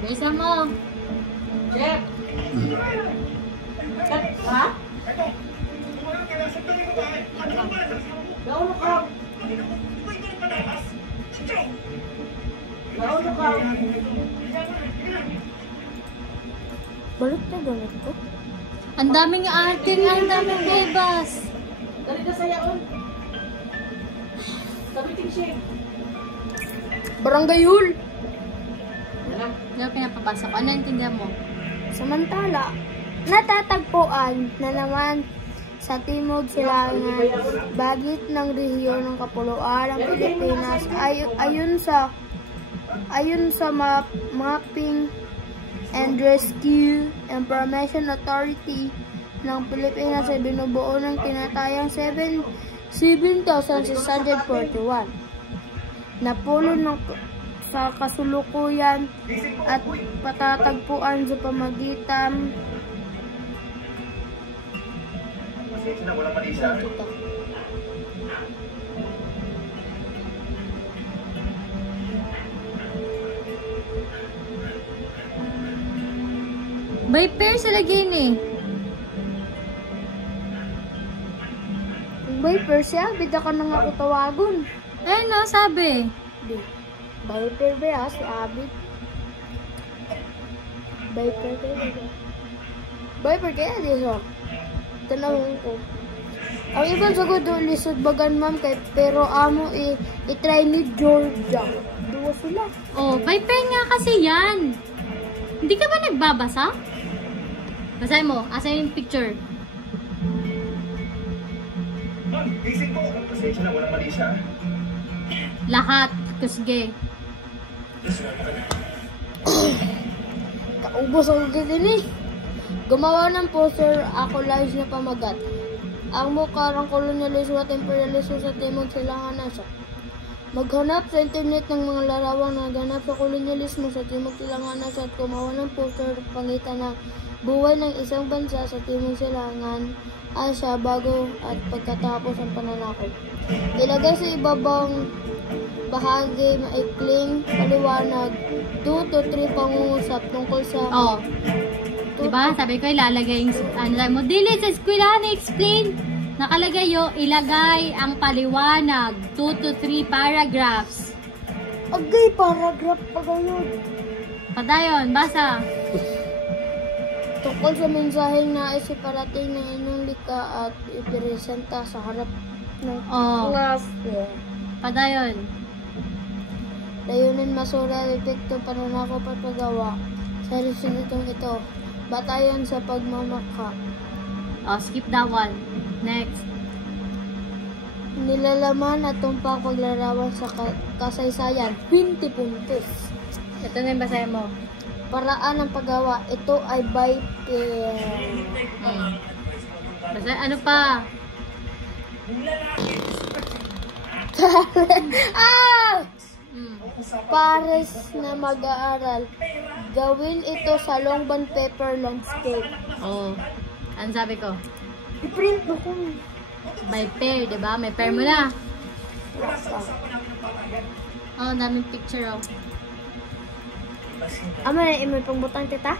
Bisa mo. Jeff. Ha? Gawin ka. Gawin ka. Balot na balot ko. Ang daming arte nga, ang daming bebas. Dali ka sayaon. Kapiting siya. Barangay Hall. Ano pinapapasok? Ano intindihan mo? Samantala, natatagpuan na naman sa Timog Silangan, bagit ng rehiyon ng Kapuluan ng Pilipinas ayon sa Mapping and Rescue Information Authority ng Pilipinas ay binubuo ng tinatayang 7,641 na pulo sa kasulukuyan at patatagpuan sa pamagitan By pair sila gini. kung may persya, bida ka na nga ako tawagon. Eh no, sabi. Viper ba si Abid? Viper kaya. Viper kaya dito. Tanawin ko. Ang ibang sagod doon lisod bagan ma'am kay pero amo i-try ni Georgia. Duwa sila. Oh, by pair nga kasi yan. Hindi ka ba nagbabasa? Basahin mo. Asan yung picture? Gising po. Pasensya na, walang mali siya. Lahat. Kusge. Kaubos ang gagini. Gumawa ng poster ako live na pamagat. Ang mukha ng kolonyalismo at imperialismo sa Timog Silangan nasa. Maghanap sa internet ng mga larawang naganap sa kolonyalismo sa Timog Silangan nasa at gumawa ng poster pangitan ng buhay ng isang bansa sa Timog Silangan Asya bago at pagkatapos ang pananakop. Ilagay sa ibabang bahagi maikling paliwanag 2 to 3 pangungusap tungkol sa Oh. Diba? Sabi ko ilalagay yung mo. Dili sa eskwelahan na-explain. Nakalagay yung ilagay ang paliwanag 2 to 3 paragraphs. agay paragraph pa gayon. Padayon, basa. Tungkol sa mensaheng nais iparating ng inyong lika at ipresenta sa harap ng Oh. class. Padayon. Layunin masura epekto pananakop at paggawa sa resolutong ito. Batayan sa pagmamakha. Oh, skip that one. Next. Nilalaman at tumpak paglarawan sa kasaysayan. 20 puntos. Ito na yung basahin mo. Paraan ng paggawa. Ito ay by pair. Basta, ano pa? Ah! Pares na mag-aaral. Gawin ito sa long bond paper landscape. Oh. Ano sabi ko? I-print mo ko. By pair, diba? May pair mo na. Oh, daming picture, oh. Ama na may pangbutang tita?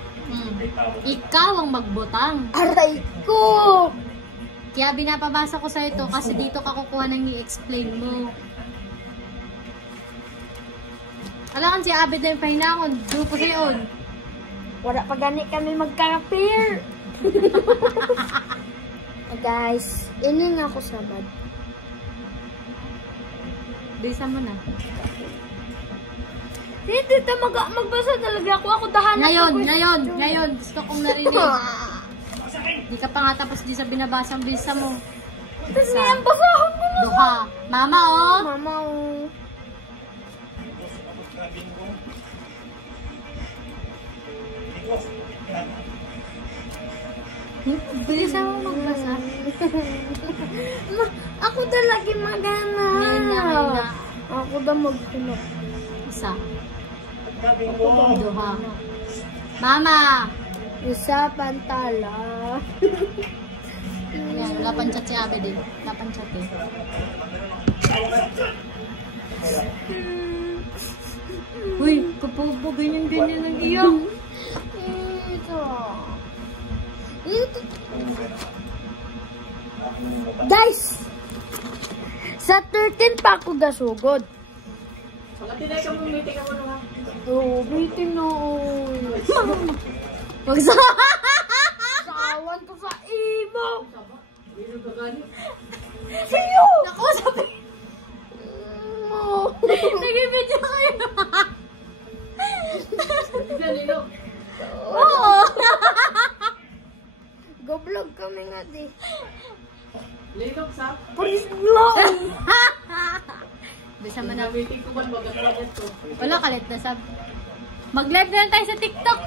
Ikaw ang magbutang. Aray ko! Kaya binapabasa ko sa ito kasi dito ka kukuha ng i-explain mo. Alam si Abid na yung pahinangon. Dupo sa yun. Wala pa gani kami magka-pair. Guys, ining ako sabad. Bisa mo na. Hindi ta magbasa talaga ako. Ako dahan. Ngayon. Gusto kong narinig. Di ka pa nga tapos di sa binabasang bisa mo. Tapos ngayon, basahon ko na. Duha. Mama, oh. Mama, oh. Bilisan mo magbasa. Ako talaga magana. Ngayon. Ako da magsunod. Isa. Duha. Mama! Isa pantala. Yan, wala pang chat si Abid eh. Wala pang chat eh. Uy, kapag ganyan-ganyan ang iyak. Guys! Sa 13 pa ako gasugod. Mga tinay ka mo, meeting ako na. Oo, bitin na. Sawan ko sa imo. Siyo! Naku, sabi. Nag-video kayo. Oo. Go vlog kami nga di. Linok sa? Please vlog! Bisa man na. Meeting ko ba mag-upload to? Wala kalit na sab. Mag-live na lang tayo sa TikTok.